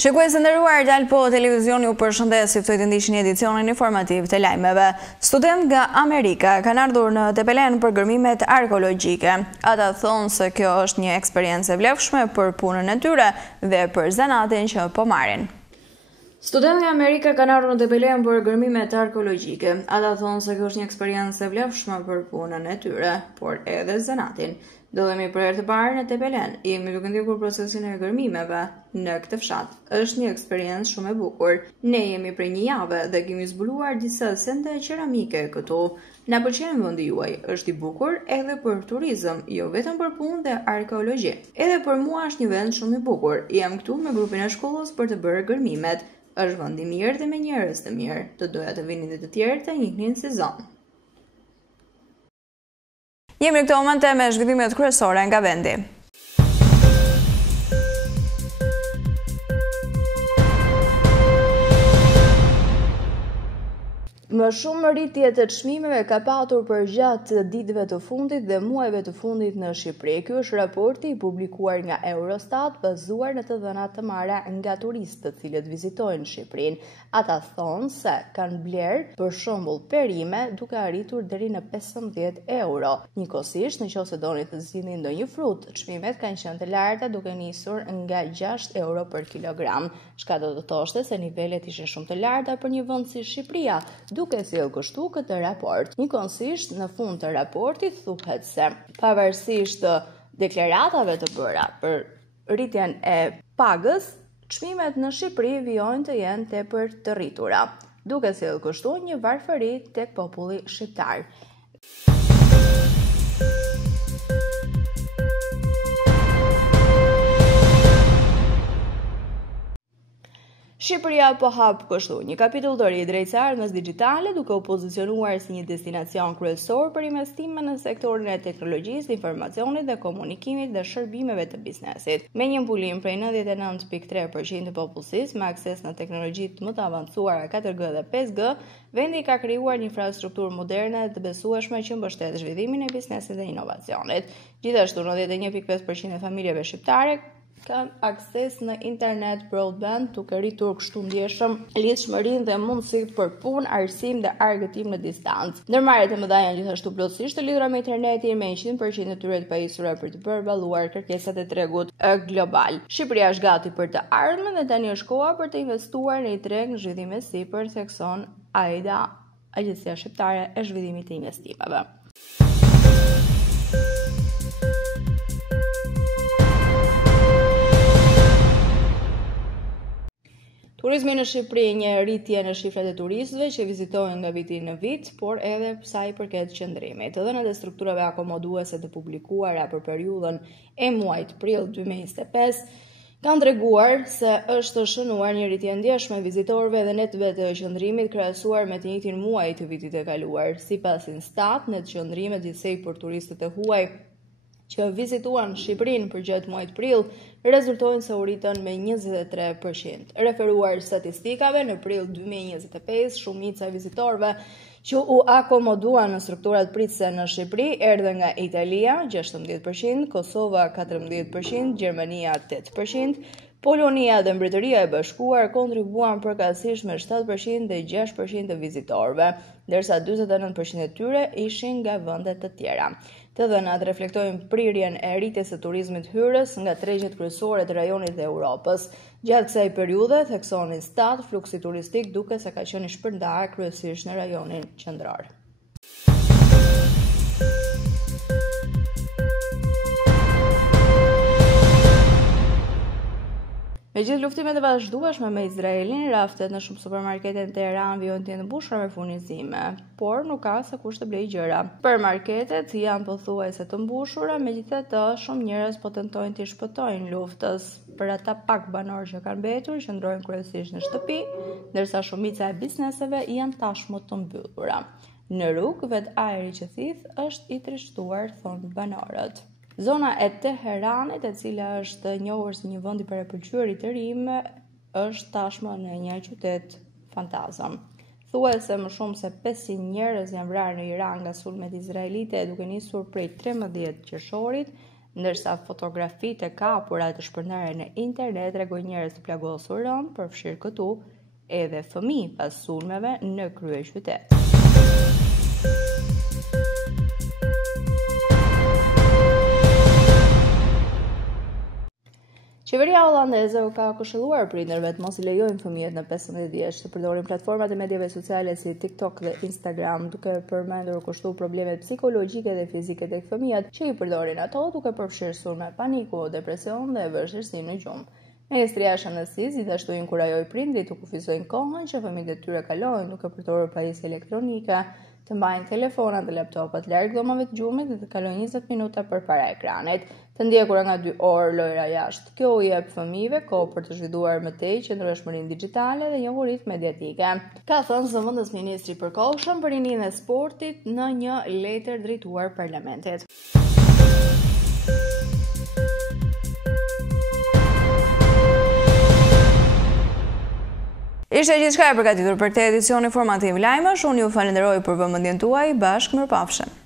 Shikues të nderuar, Dalpo Televizioni ju përshëndes, ju ftoj të ndiqni edicionin informativ të lajmeve. Student nga Amerika kanë ardhur në Tepelen për gërmimet arkeologjike. Ata thonë se kjo është një eksperiencë e vlefshme për punën e tyre dhe për zanatin që po marrin. Student nga Amerika kanë ardhur në Tepelen për gërmimet arkeologjike. Ata thonë se kjo është një eksperiencë e vlefshme për punën e tyre, por edhe zanatin. Dollemi për herë të parë në Tepelen, jemi duke ndjekur procesin e gërmimeve në këtë fshat. Është një eksperiencë shumë e bukur. Ne jemi prej një jave dhe kemi zbuluar disa sende qeramike këtu. Na pëlqen vendi juaj, është i bukur edhe për turizëm, jo vetëm për punë dhe arkeologji. Edhe për mua është një vend shumë i bukur. Jam këtu me grupin e shkollës për të bërë gërmimet. Është vend i mirë dhe me njerëz të mirë. Të doja të vinin dhe të tjerë të njihnin si zonë. Jemi në këto momente me zhvillimet kryesore nga vendi. Më shumë rritje të çmimeve ka patur për gjatë ditëve të fundit dhe muajve të fundit në Shqipëri. Ky është raporti i publikuar nga Eurostat bazuar në të dhënat të marra nga turistët të cilët vizitojnë Shqipërinë. Ata thonë se kanë bler për shembull perime duke arritur deri në 15 euro. Njëkohësisht, nëse doni të zgjidhni ndonjë frut, çmimet kanë qenë të larta duke nisur nga 6 euro për kilogram. Çka do të thoshte se nivelet ishin shumë të larta për një vend si Shqipëria, duke sjellë kështu këtë raport. Njëkohësisht, në fund të raportit thuhet se pavarësisht deklaratave të bëra për rritjen e pagës, çmimet në Shqipëri vijojnë të jenë tepër të rritura, duke sjellë kështu një varfëri tek populli shqiptar. Shqipëria po hap kështu një kapitull të ri drejt së ardhmës digjitale, duke u pozicionuar si një destinacion kryesor për investime në sektorin e teknologjisë, informacionit dhe komunikimit dhe shërbimeve të biznesit. Me një mbulim prej 99.3% të popullsisë me akses në teknologjitë më të avancuara 4G dhe 5G, vendi ka krijuar një infrastrukturë moderne dhe të besueshme që mbështet zhvillimin e biznesit dhe inovacionit. Gjithashtu, 91.5% e familjeve shqiptare kanë akses në internet broadband, duke rritur kështu ndjeshëm lidhshmërinë dhe mundësitë për punë, arsim dhe argëtim në distancë. Ndërmarrjet e mëdha janë gjithashtu plotësisht të lidhura me internetin, me 100% e tyre të pajisura për të përballuar kërkesat e tregut global. Shqipëria është gati për të ardhmen dhe tani është koha për të investuar në një treg në zhvillim e sipër, thekson AIDA, Agjencia Shqiptare e Zhvillimit të Investimeve. Turizmi në Shqipëri, një rritje në shifrat e turistëve që vizitojnë nga viti në vit, por edhe sa i përket qëndrimit. Të dhënat e strukturave akomoduese të publikuara për periudhën e muajit prill 2025 kanë treguar se është shënuar një rritje ndjeshme vizitorëve dhe netëve të qëndrimit krahasuar me të njëjtin muaj të vitit të kaluar. Sipas Instat, net qëndrimet gjithsej për turistët e huaj që vizituan Shqipërinë për gjatë muajit prill rezultojnë se u rritën me 23%. Referuar statistikave, në prill 2025, shumica e vizitorëve që u akomoduan në strukturat pritëse në Shqipëri erdhën nga Italia 16%, Kosova 14%, Gjermania 8%, Polonia dhe Mbretëria e Bashkuar kontribuan përkatësisht me 7% dhe 6% të vizitorëve, ndërsa 49% e tyre ishin nga vende të tjera. Të dhënat reflektojnë prirjen e rritjes së turizmit hyrës nga tregjet kryesore të rajonit dhe Europës. Gjatë kësaj periudhe, thekson Instat, fluksi turistik duke se ka qenë i shpërndar kryesisht në rajonin qendror. Me gjithë luftimet e vazhdueshme me Izraelin, raftet në shumë supermarkete në Teheran vijojnë të jenë mbushura me furnizime, por nuk ka se kush të blejë gjëra. Supermarketet janë pothuajse të mbushura, megjithatë shumë njerëz po tentojnë të shpëtojnë luftës. Për ata pak banor që kanë mbetur, qëndrojnë kryesisht në shtëpi, ndërsa shumica e bizneseve janë tashmë të mbyllura. Në rrugë vet ajri që thith është i trishtuar, thonë banorët. Zona e Teheranit, e cila është njohur si një vend i parapëlqyer i të rinj, është tashmë në një qytet fantazëm. Thuhet se më shumë se 500 njerëz janë vrarë në Iran nga sulmet izraelite, duke nisur prej 13 qershorit ndërsa fotografitë e kapura të shpërndarë në internet tregojnë njerëz të plagosur rënd, përfshirë këtu edhe fëmijë pas sulmeve në kryeqytet. Qeveria hollandeze ka këshilluar prindërve të mos i lejojnë fëmijët në 15 vjeç të përdorin platformat e medjave sociale si TikTok dhe Instagram, duke përmendur kushtu problemet psikologjike dhe fizike tek fëmijët që i përdorin ato, duke përfshirë sulme paniku, depresion dhe vështirësi në gjumë. Ministria e Shëndetësisë gjithashtu inkurajoi prindrit të kufizojnë kohën që fëmijët e tyre kalojnë duke përdorur pajisje elektronike, të mbajnë telefonat dhe laptopat larg dhomave të gjumit dhe të kalojnë 20 minuta përpara ekranit, të ndjekura nga 2 orë lojra jashtë. Kjo i jep fëmijëve kohë për të zhvilluar më tej qëndrueshmërinë digjitale dhe njohuritë mediatike, ka thënë zëvendës ministri i përkohshëm për rinin e sportit në një letër drejtuar parlamentit. Ishte gjithçka e përgatitur për këtë edicion informativ lajmësh. Unë ju falenderoj për vëmendjen tuaj. Bashkë mirëpafshim.